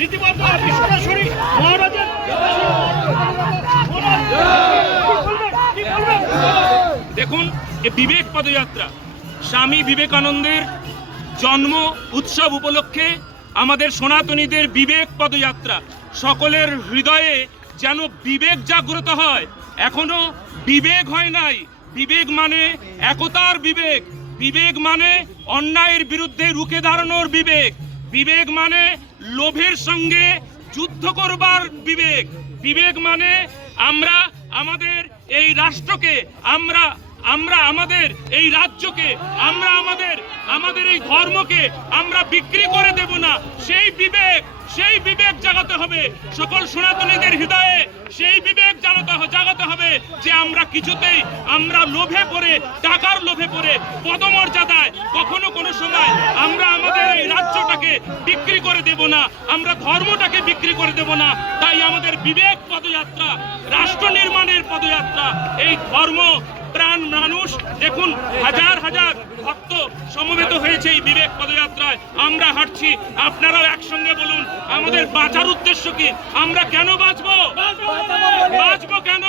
রীতিমতো সরাসরি মহারাজের দেখুন, এই বিবেক পদযাত্রা স্বামী বিবেকানন্দের জন্ম উৎসব উপলক্ষে আমাদের সনাতনীদের বিবেক পদযাত্রা। সকলের হৃদয়ে যেন বিবেক জাগ্রত হয়। এখনো বিবেক হয় নাই। বিবেক মানে একতার বিবেক, বিবেক মানে অন্যায়ের বিরুদ্ধে রুখে দাঁড়ানোর বিবেক, বিবেক মানে লোভের সঙ্গে যুদ্ধ করবার বিবেক, বিবেক মানে আমরা আমাদের এই রাষ্ট্রকে, আমরা আমাদের এই রাজ্যকে, আমরা আমাদের এই ধর্মকে আমরা বিক্রি করে দেব না। সেই বিবেক জাগাতে হবে সকল সনাতনীদের হৃদয়ে। সেই বিবেক জাগাতে হবে যে আমরা কিছুতেই আমরা লোভে পড়ে, টাকার লোভে পড়ে, পদমর্যাদায় কখনো কোনো সময় আমরা আমাদের এই রাজ্যটাকে বিক্রি করে দেব না, আমরা ধর্মটাকে বিক্রি করে দেব না। তাই আমাদের বিবেক পদযাত্রা, রাষ্ট্র নির্মাণের পদযাত্রা। এই ধর্ম প্রাণ মানুষ দেখুন, হাজার হাজার ভক্ত সমবেত হয়েছে এই বিবেক পদযাত্রায়। আমরা হাঁটছি, আপনারাও একসঙ্গে বলুন আমাদের বাঁচার উদ্দেশ্য কি? আমরা কেন বাঁচবো? কেন?